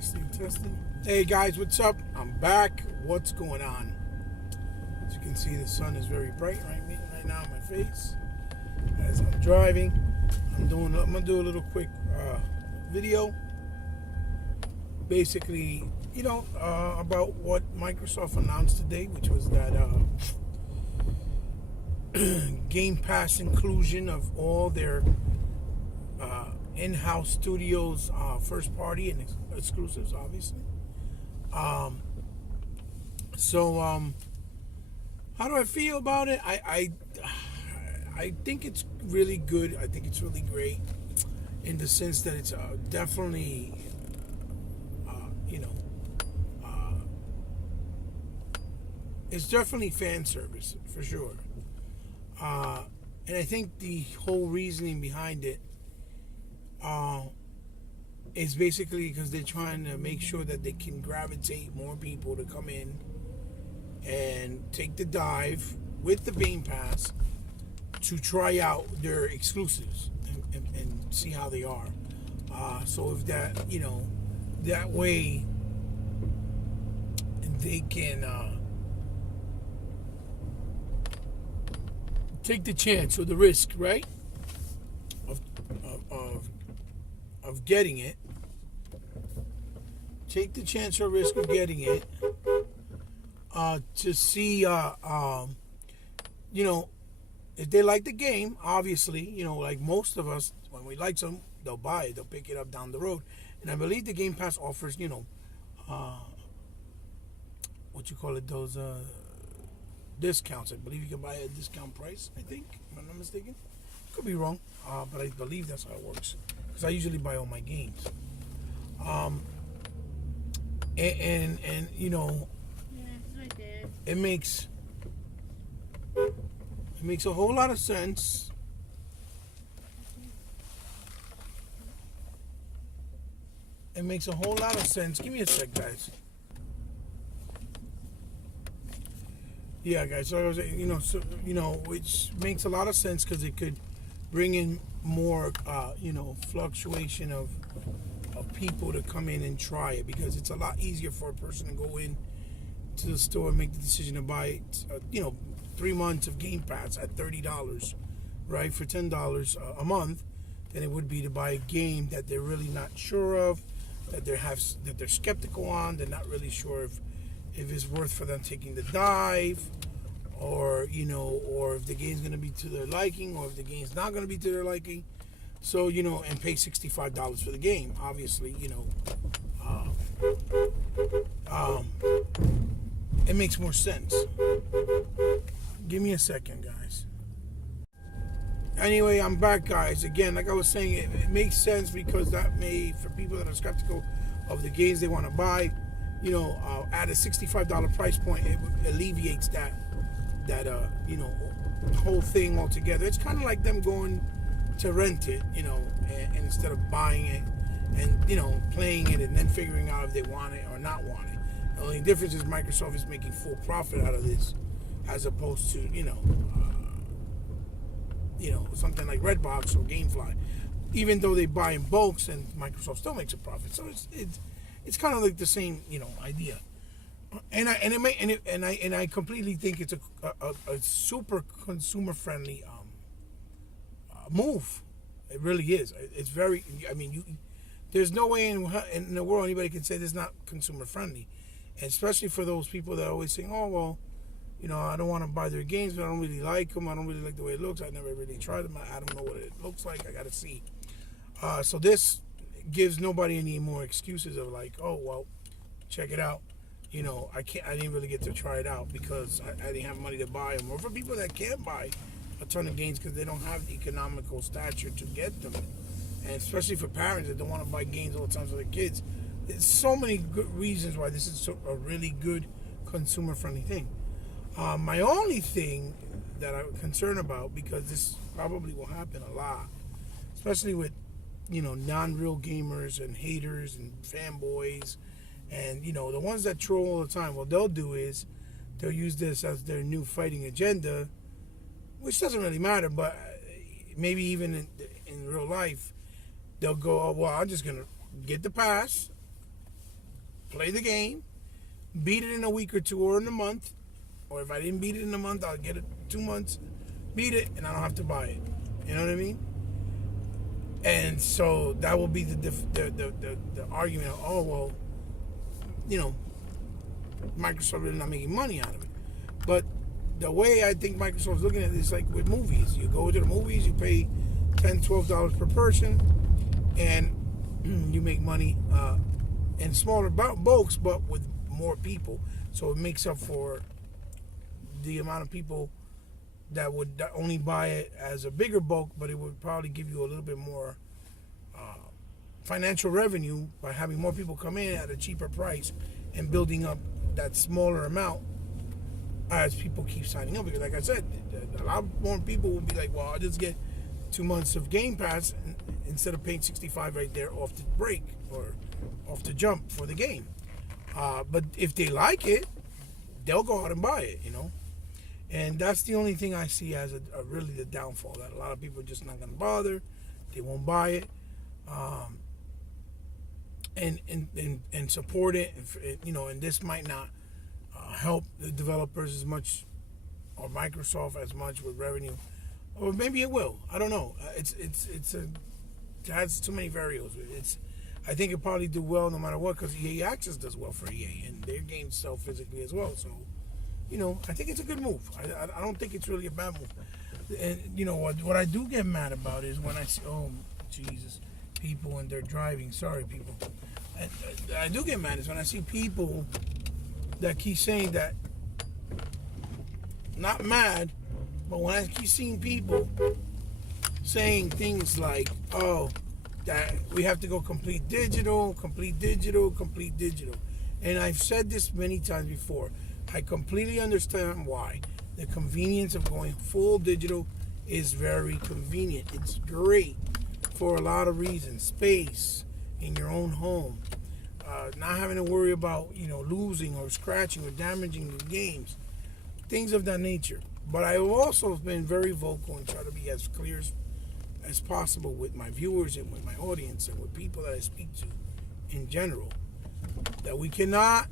Testing. Hey guys, what's up? I'm back. What's going on? As you can see, the sun is very bright right now on my face. As I'm driving, I'm gonna do a little quick video. Basically, about what Microsoft announced today, which was that Game Pass inclusion of all their in-house studios, first party and exclusives, obviously. How do I feel about it? I think it's really good. I think it's really great in the sense that it's definitely, it's definitely fan service for sure. And I think the whole reasoning behind it is basically because they're trying to make sure that they can gravitate more people to come in and take the dive with the Game Pass to try out their exclusives and see how they are. So if that, that way they can take the chance or the risk, right, of getting it. Take the chance or risk of getting it to see, if they like the game, obviously, like most of us, when we like something, they'll buy it, they'll pick it up down the road. And I believe the Game Pass offers, those discounts. I believe you can buy it at a discount price, I think, if I'm not mistaken. Could be wrong, but I believe that's how it works. Because I usually buy all my games. And it makes a whole lot of sense. It makes a whole lot of sense. Give me a sec, guys. Yeah, guys. So I was, which makes a lot of sense because it could bring in more, fluctuation of people to come in and try it, because it's a lot easier for a person to go in to the store and make the decision to buy, 3 months of Game Pass at $30, right, for $10 a month, than it would be to buy a game that they're really not sure of, that they're skeptical on. They're not really sure if it's worth for them taking the dive, or or if the game's going to be to their liking, or if the game's not going to be to their liking. So, and pay $65 for the game, obviously, it makes more sense. Give me a second, guys. Anyway, I'm back, guys. Again, like I was saying, it makes sense because that may, for people that are skeptical of the games they want to buy, at a $65 price point, it alleviates that whole thing altogether. It's kind of like them going to rent it, and instead of buying it and, playing it and then figuring out if they want it or not want it. The only difference is Microsoft is making full profit out of this, as opposed to, something like Redbox or GameFly. Even though they buy in bulks, and Microsoft still makes a profit. So it's kind of like the same, idea. And I completely think it's a super consumer friendly move. It really is. It's very. There's no way in the world anybody can say this is not consumer friendly, and especially for those people that are always saying, "Oh well, I don't want to buy their games, but I don't really like them. I don't really like the way it looks. I never really tried them. I don't know what it looks like. I got to see." So this gives nobody any more excuses of like, "Oh well, check it out." I didn't really get to try it out because I didn't have money to buy them. Or for people that can't buy a ton of games because they don't have the economical stature to get them, and especially for parents that don't want to buy games all the time for their kids. There's so many good reasons why this is a really good consumer-friendly thing. My only thing that I'm concerned about, because this probably will happen a lot, especially with non-real gamers and haters and fanboys, and the ones that troll all the time, what they'll do is they'll use this as their new fighting agenda, which doesn't really matter, but maybe even in real life, they'll go, "Oh, well, I'm just going to get the pass, play the game, beat it in a week or two or in a month, or if I didn't beat it in a month, I'll get it 2 months, beat it, and I don't have to buy it. You know what I mean? And so that will be the argument of, oh, well, you know, Microsoft is not making money out of it. But the way I think Microsoft's looking at it is like with movies. You go to the movies, you pay $10, $12 per person, and you make money in smaller bulks, but with more people. So it makes up for the amount of people that would only buy it as a bigger bulk, but it would probably give you a little bit more financial revenue by having more people come in at a cheaper price and building up that smaller amount as people keep signing up. Because like I said, a lot more people will be like, well, I'll just get 2 months of Game Pass instead of paying $65 right there off the break or off the jump for the game. But if they like it, they'll go out and buy it, you know. And that's the only thing I see as a really the downfall, that a lot of people are just not going to bother. They won't buy it and support it. And, you know, and this might not help the developers as much, or Microsoft as much with revenue, or maybe it will. I don't know. It has too many variables. I think it probably do well no matter what, because EA Access does well for EA, and their games sell physically as well. So, you know, I think it's a good move. I don't think it's really a bad move. And, you know, what I do get mad about is when I see, oh, Jesus, people and they're driving. Sorry, people. I do get mad is when I see people that keep saying that, not mad, but when I keep seeing people saying things like, oh, that we have to go complete digital. And I've said this many times before. I completely understand why. The convenience of going full digital is very convenient. It's great for a lot of reasons. Space in your own home. Not having to worry about, you know, losing or scratching or damaging the games. Things of that nature. But I have also been very vocal and try to be as clear as possible with my viewers and with my audience and with people that I speak to in general. That we cannot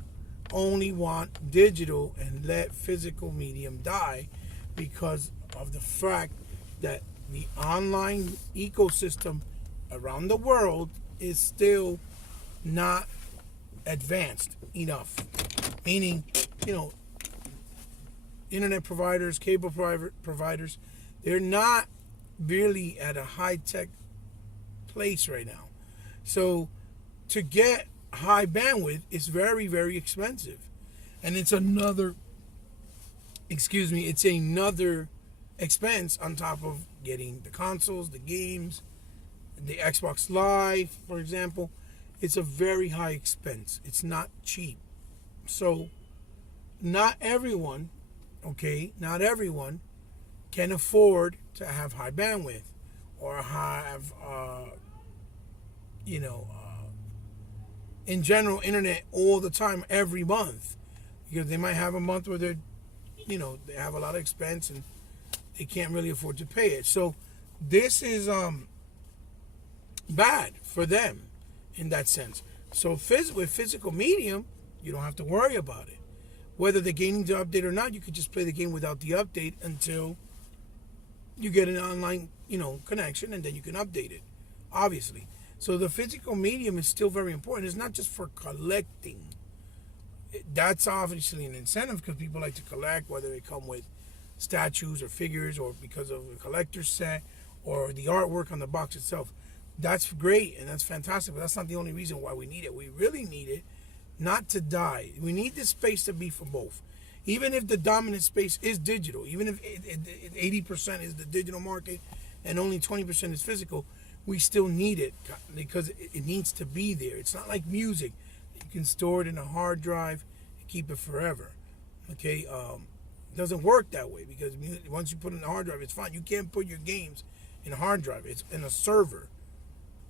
only want digital and let physical medium die because of the fact that the online ecosystem around the world is still not advanced enough. Meaning, you know, internet providers, cable providers, they're not really at a high-tech place right now. So to get high bandwidth is very, very expensive. And it's another expense on top of getting the consoles, the games, the Xbox Live, for example. It's a very high expense. It's not cheap. So not everyone can afford to have high bandwidth or have, in general, internet all the time, every month. Because they might have a month where they have a lot of expense and they can't really afford to pay it. So this is bad for them in that sense. So with physical medium, you don't have to worry about it. Whether the game needs to update or not, you could just play the game without the update until you get an online, connection, and then you can update it, obviously. So the physical medium is still very important. It's not just for collecting. That's obviously an incentive because people like to collect, whether they come with statues or figures or because of a collector's set or the artwork on the box itself. That's great and that's fantastic, but that's not the only reason why we need it. We really need it not to die. We need this space to be for both. Even if the dominant space is digital, even if 80% is the digital market and only 20% is physical, we still need it because it needs to be there. It's not like music. You can store it in a hard drive and keep it forever. Okay? It doesn't work that way because once you put it in a hard drive, it's fine. You can't put your games in a hard drive. It's in a server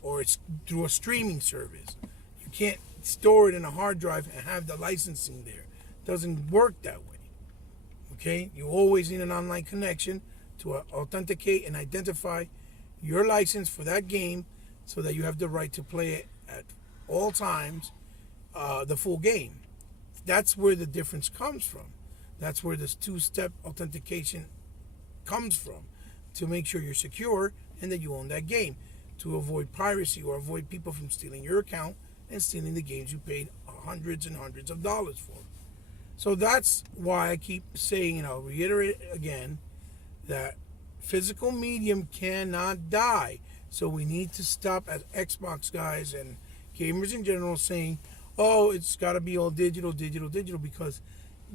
or it's through a streaming service. You can't store it in a hard drive and have the licensing there. It doesn't work that way. Okay? You always need an online connection to authenticate and identify your license for that game so that you have the right to play it at all times the full game. That's where the difference comes from. That's where this two-step authentication comes from, to make sure you're secure and that you own that game, to avoid piracy or avoid people from stealing your account and stealing the games you paid hundreds and hundreds of dollars for. So that's why I keep saying, and I'll reiterate it again, that physical medium cannot die. So we need to stop, as Xbox guys and gamers in general, saying, oh, it's got to be all digital, digital, digital, because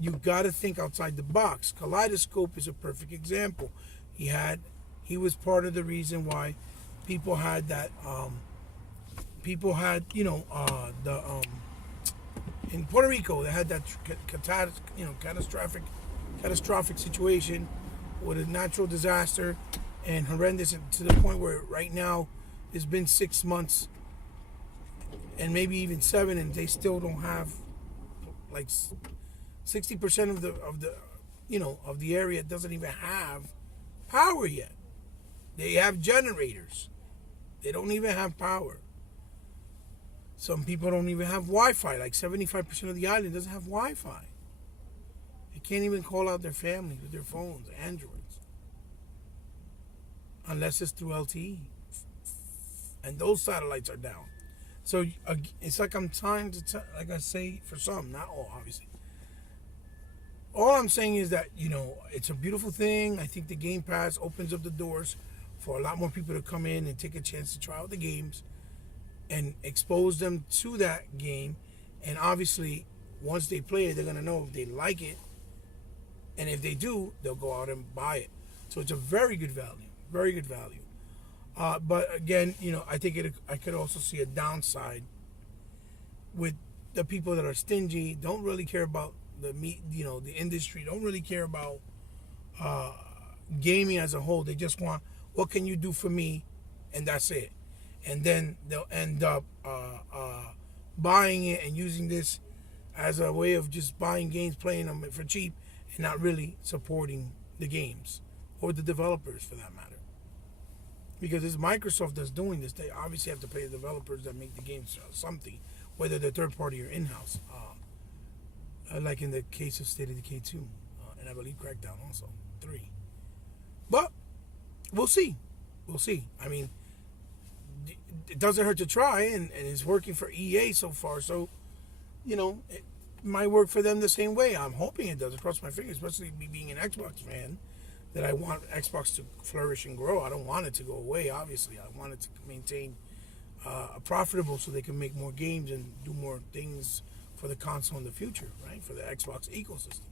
you got to think outside the box. Kaleidoscope is a perfect example. He was part of the reason why people had that, in Puerto Rico, they had that catastrophic situation with a natural disaster and horrendous, to the point where right now it's been 6 months and maybe even 7, and they still don't have, like, 60% of the area doesn't even have power yet. They have generators. They don't even have power. Some people don't even have Wi-Fi. Like 75% of the island doesn't have Wi-Fi. They can't even call out their families with their phones, Androids, unless it's through LTE. And those satellites are down. So it's like I'm trying to, like I say, for some, not all, obviously. All I'm saying is that, it's a beautiful thing. I think the Game Pass opens up the doors for a lot more people to come in and take a chance to try out the games and expose them to that game. And obviously, once they play it, they're going to know if they like it. And if they do, they'll go out and buy it. So it's a very good value. Very good value. But again, I think I could also see a downside with the people that are stingy, don't really care about the industry, don't really care about gaming as a whole. They just want, what can you do for me, and that's it. And then they'll end up buying it and using this as a way of just buying games, playing them for cheap, and not really supporting the games or the developers, for that matter. Because it's Microsoft that's doing this. They obviously have to pay the developers that make the games something, whether they're third party or in-house. Like in the case of State of Decay 2, and I believe Crackdown also 3. But we'll see. We'll see. I mean, it doesn't hurt to try, and it's working for EA so far. So, it might work for them the same way. I'm hoping it does. Across my fingers, especially me being an Xbox fan, that I want Xbox to flourish and grow. I don't want it to go away, obviously. I want it to maintain profitable so they can make more games and do more things for the console in the future, right? For the Xbox ecosystem.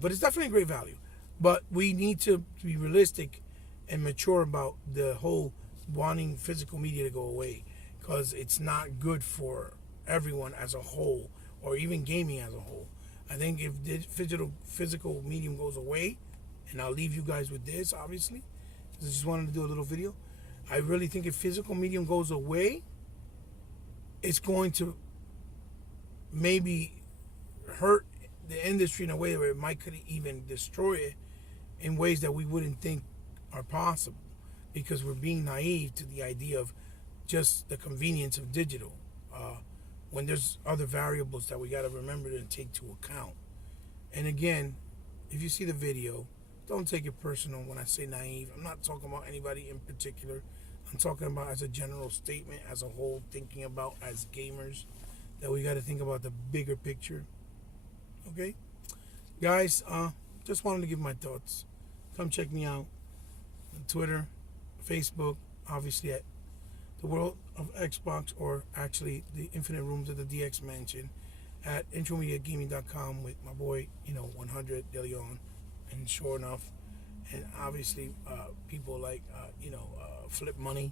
But it's definitely a great value. But we need to be realistic and mature about the whole wanting physical media to go away, because it's not good for everyone as a whole, or even gaming as a whole. I think if the physical medium goes away, and I'll leave you guys with this, obviously, I just wanted to do a little video. I really think if physical medium goes away, it's going to maybe hurt the industry in a way where it might could even destroy it in ways that we wouldn't think are possible, because we're being naive to the idea of just the convenience of digital, when there's other variables that we got to remember to take into account. And again, if you see the video, don't take it personal when I say naive. I'm not talking about anybody in particular. I'm talking about as a general statement, as a whole, thinking about as gamers that we got to think about the bigger picture. Okay? Guys, just wanted to give my thoughts. Come check me out on Twitter, Facebook, obviously at the World of Xbox, or actually the Infinite Rooms of the DX Mansion at intromediagaming.com with my boy, 100 De Leon, and Sure Enough, and obviously people like Flip Money,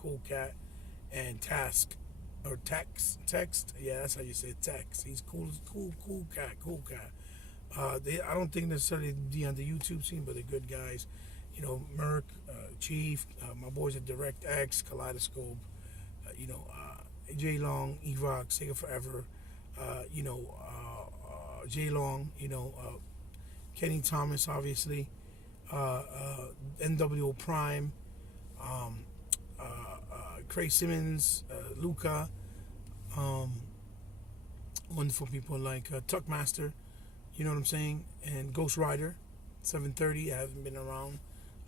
Cool Cat, and Task, or Text. Yeah, that's how you say Text. He's cool cat. I don't think necessarily be on the YouTube scene, but they're good guys. Merc, Chief, my boys at DirectX, Kaleidoscope, J Long, Evox, Sega Forever, J Long, Kenny Thomas, obviously, NWO Prime, Craig Simmons, Luca, wonderful people like Tuckmaster, you know what I'm saying, and Ghost Rider 730 hasn't been around.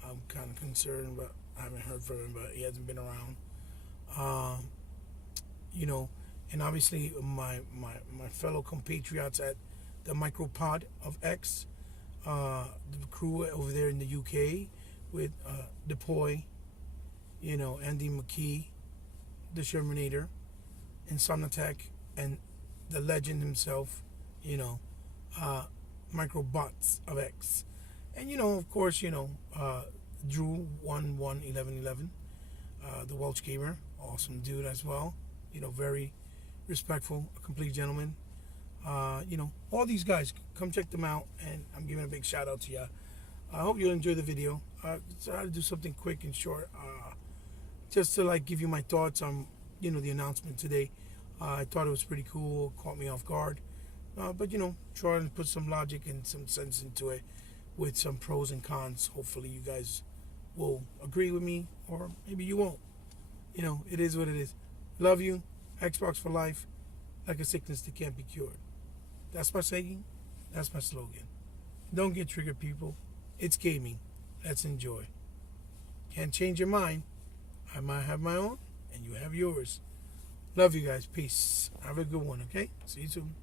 I'm kind of concerned, but I haven't heard from him, but he hasn't been around. Um, you know, and obviously my fellow compatriots at the Micropod of X, the crew over there in the UK with Depoy, you know, Andy McKee, the Shermanator, Insomniac, and the legend himself, you know, Microbots of X. And, you know, of course, you know, Drew 1111, the Welsh Gamer, awesome dude as well, you know, very respectful, a complete gentleman. You know, all these guys, come check them out, and I'm giving a big shout out to you. I hope you'll enjoy the video. Try to do something quick and short, just to like give you my thoughts on, you know, the announcement today. I thought it was pretty cool, caught me off guard, but you know, trying to put some logic and some sense into it with some pros and cons. Hopefully, you guys will agree with me, or maybe you won't. You know, it is what it is. Love you. Xbox for life, like a sickness that can't be cured. That's my saying. That's my slogan. Don't get triggered, people. It's gaming. Let's enjoy. Can't change your mind. I might have my own, and you have yours. Love you guys. Peace. Have a good one, okay? See you soon.